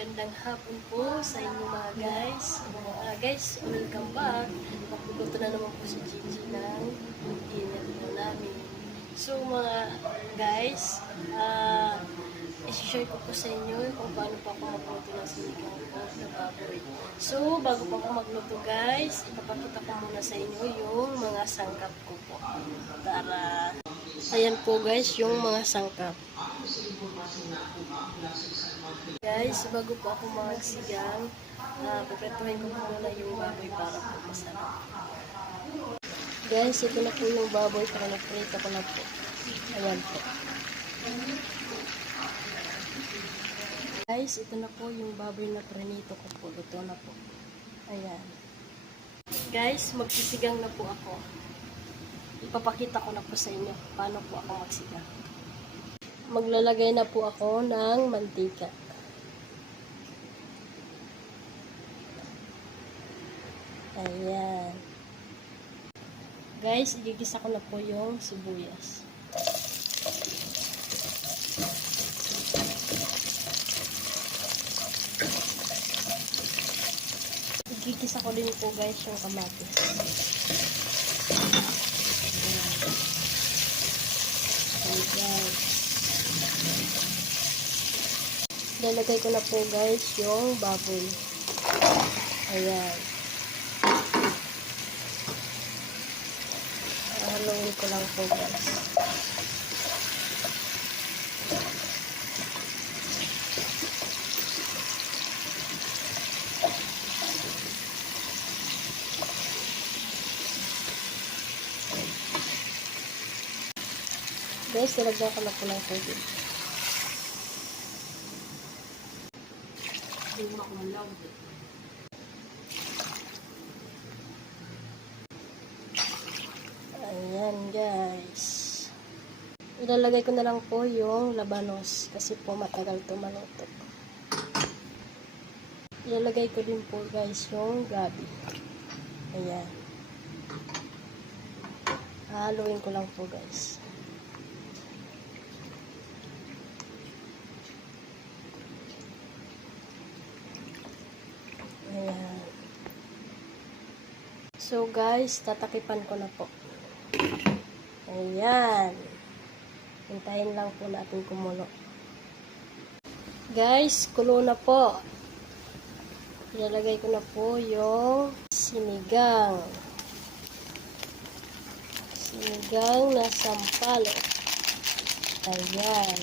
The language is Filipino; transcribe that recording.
magandang hapon po sa inyo mga guys. Guys, welcome back. Magluto na naman po si Gigi ng dinner po namin. So mga guys, i-share ko po sa inyo kung paano po ako magluto ng sinigang po na baboy. So bago po ako magluto guys, ipapakita ko muna sa inyo yung mga sangkap ko po. Para, ayan po guys, yung mga sangkap. Guys, bago po ako magsigang, paprituhin ko muna yung baboy para po masarap. Guys, ito na po yung baboy para na-prito ko na po. Ayan po. Guys, ito na po yung baboy na prinito ko po. Luto na po. Ayan. Guys, magsisigang na po ako. Ipapakita ko na po sa inyo paano po ako magsigang. Maglalagay na po ako ng mantika. Ayan. Guys, igigisa ko na po yung sibuyas. Igigisa ko din po guys yung kamatis. Ayan. Lalagay ko na po guys yung baboy. Ayan. Haluin ko lang po guys. Guys, nilagyan ko na po ng tubig. Ayan guys. Ilalagay ko na lang po yung labanos kasi po matagal ito maluto. Ilalagay ko din po guys yung gabi. Ayan. Haluin ko lang po guys. Ayan. So guys, tatakipan ko na po. Ayan. Hintayin lang po natin kumulo. Guys, kulo na po. Ilalagay ko na po yung sinigang. Sinigang na sampalo. Ayan.